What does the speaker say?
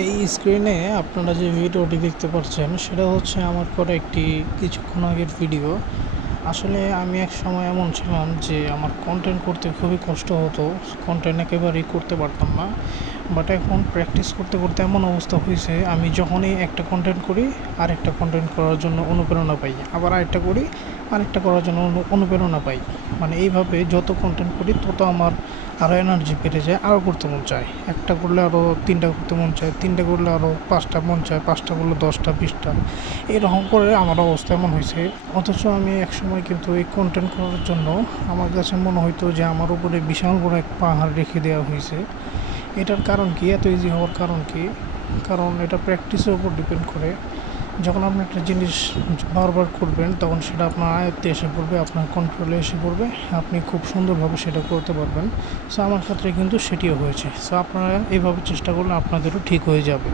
এই স্ক্রিনে আপনারা যে ভিডিওটি দেখতে পাচ্ছেন সেটা হচ্ছে আমার করা একটি কিছুক্ষণ আগের ভিডিও। আসলে আমি এক সময় এমন ছিলাম যে আমার কন্টেন্ট করতে খুবই কষ্ট হতো, কন্টেন্ট একেবারেই করতে পারতাম না। বাট এখন প্র্যাকটিস করতে করতে এমন অবস্থা হয়েছে, আমি যখনই একটা কন্টেন্ট করি আরেকটা কন্টেন্ট করার জন্য অনুপ্রেরণা পাই, আবার আরেকটা করি আরেকটা করার জন্য অনুপ্রেরণা পাই। মানে এইভাবে যত কন্টেন্ট করি তত আমার আরও এনার্জি বেড়ে যায়, আরও করতে মন চায়। একটা করলে আরও তিনটা করতে মন চায়, তিনটা করলে আরও পাঁচটা মন চায়, পাঁচটা করলে 10টা 20টা, এরকম করে আমার অবস্থা এমন হয়েছে। অথচ আমি একসময় কিন্তু এই কন্টেন্ট করার জন্য আমার কাছে মনে হতো যে আমার উপরে বিশাল বড় এক পাহাড় রেখে দেওয়া হয়েছে। এটার কারণ কি, এত ইজি হওয়ার কারণ কি? কারণ এটা প্র্যাকটিসের উপর ডিপেন্ড করে। যখন আপনি একটা জিনিস বারবার করবেন তখন সেটা আপনার আয়ত্তে এসে পড়বে, আপনার কন্ট্রোলে এসে পড়বে, আপনি খুব সুন্দরভাবে সেটা করতে পারবেন। সো আমার ক্ষেত্রে কিন্তু সেটিও হয়েছে। সো আপনারা এইভাবে চেষ্টা করলে আপনাদেরও ঠিক হয়ে যাবে।